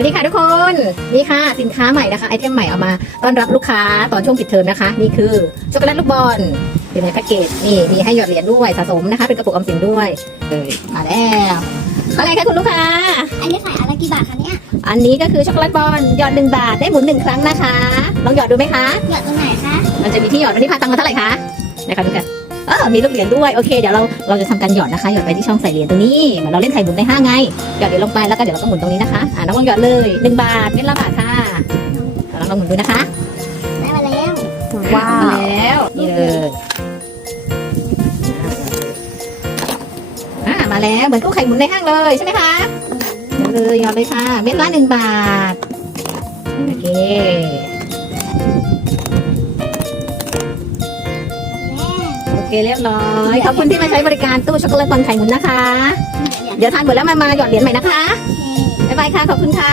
วัสดีค่ะทุกคน นี่ค่ะสินค้าใหม่นะคะไอเทมใหม่เอามาต้อนรับลูกค้าตอนช่วงปิดเทอมนะคะ นี่คือช็อกโกแลตลูกบอลอยู่ในแพ็กเกจนี่มีให้หยอดเหรียญด้วยสะสมนะคะ เป็นกระปุกออมสินด้วยเลยมาแล้วอะไรคะคุณลูกค้า อันนี้ขายอะไรกี่บาทคะเนี่ย อันนี้ก็คือช็อกโกแลตบอลหยอดหนึ่งบาทได้หมุนหนึ่งครั้งนะคะลองหยอดดูไหมคะหยอดตรงไหนคะมันจะมีที่หยอดวันนี้พาตังค์มาเท่าไหร่คะนะคะดูกันเออมีลูกเหรียญด้วย โอเค เดี๋ยวเราเราจะทำการหยอดนะคะ หยอดไปที่ช่องใส่เหรียญตรงนี้ เหมือนเราเล่นไข่หมุนในห้างไง หยอดเหรียญลงไป แล้วก็เดี๋ยวเราก็หมุนตรงนี้นะคะ อ่าน้องลองหยอดเลยหนึ่งบาทเม็ดละบาทค่ะเราลองหมุนดูนะคะ ได้มาแล้ว ว้าวมาแล้วนี่เลยอ่ามาแล้ว เหมือนกู้ไข่หมุนในห้างเลยใช่ไหมคะหยอดเลยหยอดเลยค่ะ เม็ดละหนึ่งบาท โอเค เคเรียบร้อยขอบคุณที่มาใช้บริการตู้ช็อกโกแลตบอลไข่หมุนนะคะ เดี๋ยวทานหมดแล้วมามาหยอดเหรียญใหม่นะคะบ๊ายบายค่ะขอบคุณค่ะ